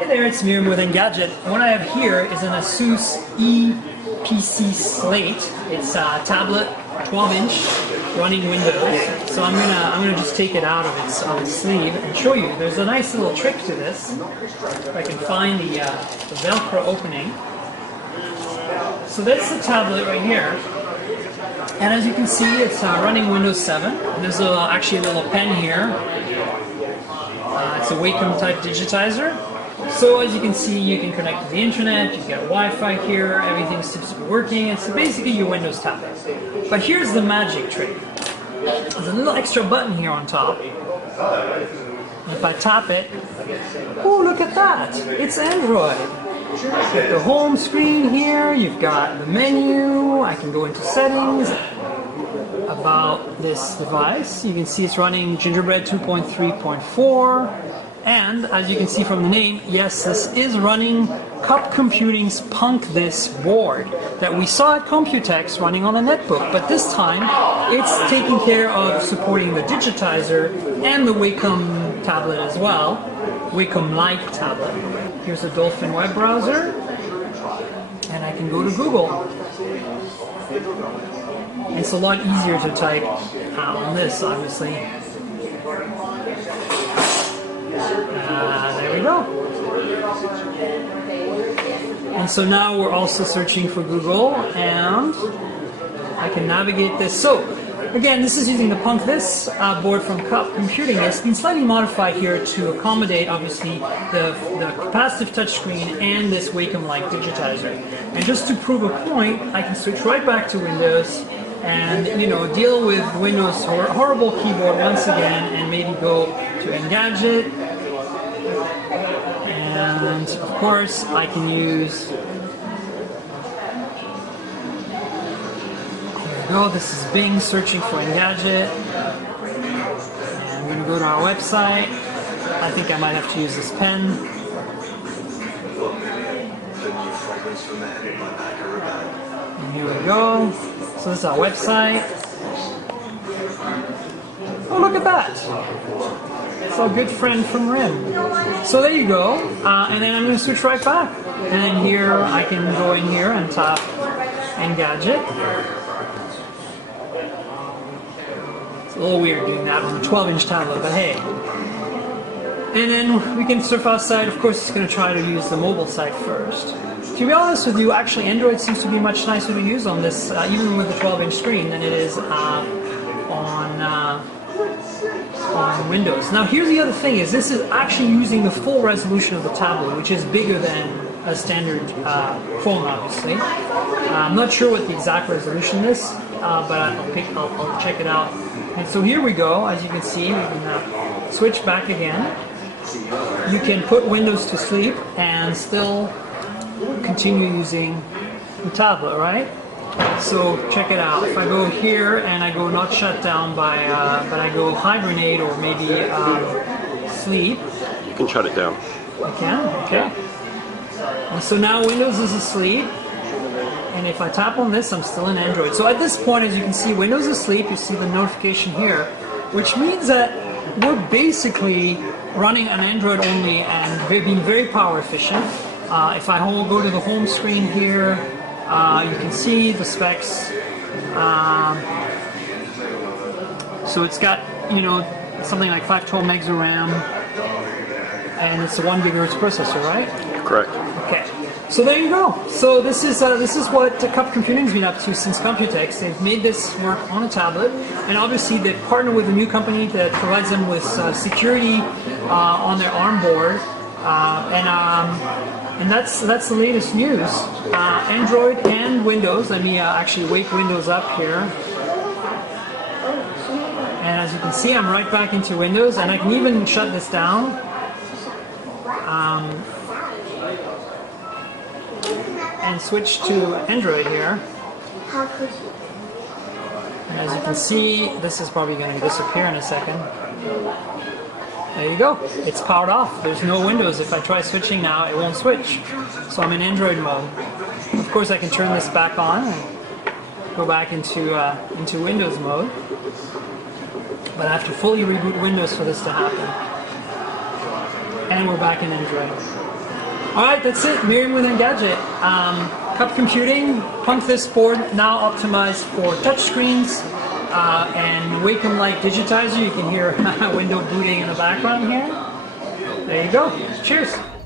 Hey there, it's Miriam with Engadget. What I have here is an ASUS ePC Slate. It's a tablet, 12-inch, running Windows. So I'm gonna just take it out of its sleeve and show you. There's a nice little trick to this. If I can find the Velcro opening. So that's the tablet right here. And as you can see, it's running Windows 7. And there's actually a little pen here. It's a Wacom type digitizer. So as you can see, you can connect to the internet, you've got Wi-Fi here, everything seems to be working. It's basically your Windows tablet. But here's the magic trick. There's a little extra button here on top. If I tap it, oh, look at that! It's Android. You've got the home screen here, you've got the menu, I can go into settings. About this device, you can see it's running Gingerbread 2.3.4. And as you can see from the name, yes, this is running CUPP Computing's PunkThis board that we saw at Computex running on a netbook. But this time, it's taking care of supporting the digitizer and the Wacom tablet as well, Wacom-like tablet. Here's a Dolphin web browser, and I can go to Google. It's a lot easier to type on this, obviously. There we go. And so now we're also searching for Google, and I can navigate this. So again, this is using the PunkThis board from CUPP Computing. It's been slightly modified here to accommodate, obviously, the capacitive touchscreen and this Wacom-like digitizer. And just to prove a point, I can switch right back to Windows and, you know, deal with Windows' horrible keyboard once again, and maybe go to Engadget. And of course, I can use. There we go. This is Bing searching for Engadget. And I'm going to go to our website. I think I might have to use this pen. And here we go. So this is our website. Oh, look at that! It's our good friend from RIM. So there you go. And then I'm going to switch right back. And then here I can go in here and tap Engadget. It's a little weird doing that on a 12-inch tablet, but hey. And then we can surf outside. Of course, it's going to try to use the mobile site first. To be honest with you, actually Android seems to be much nicer to use on this, even with the 12-inch screen, than it is on Windows. Now here's the other thing, is this is actually using the full resolution of the tablet, which is bigger than a standard phone, obviously. I'm not sure what the exact resolution is, but I'll check it out. And so here we go. As you can see, we can switch back again. You can put Windows to sleep and still continue using the tablet, right? So check it out. If I go here and I go not shut down by, but I go hibernate or maybe sleep. You can shut it down. I can? Okay. And so now Windows is asleep. And if I tap on this, I'm still in Android. So at this point, as you can see, Windows is asleep. You see the notification here, which means that we're basically running an Android only and being very power efficient. If I go to the home screen here, you can see the specs. So it's got, you know, something like 512 megs of RAM, and it's a 1 gigahertz processor, right? Correct. Okay. So there you go. So this is what CUPP Computing's been up to since Computex. They've made this work on a tablet, and obviously they partner with a new company that provides them with security on their ARM board, and that's the latest news. Android and Windows. Let me actually wake Windows up here. And as you can see, I'm right back into Windows, and I can even shut this down. And switch to Android here. And as you can see, this is probably going to disappear in a second. There you go. It's powered off. There's no Windows. If I try switching now, it won't switch. So I'm in Android mode. Of course, I can turn this back on and go back into Windows mode. But I have to fully reboot Windows for this to happen. And we're back in Android. Alright, that's it. Miriam with Engadget. CUPP Computing, PunkThis board now optimized for touchscreens and Wacom Light digitizer. You can hear window booting in the background here. There you go. Cheers.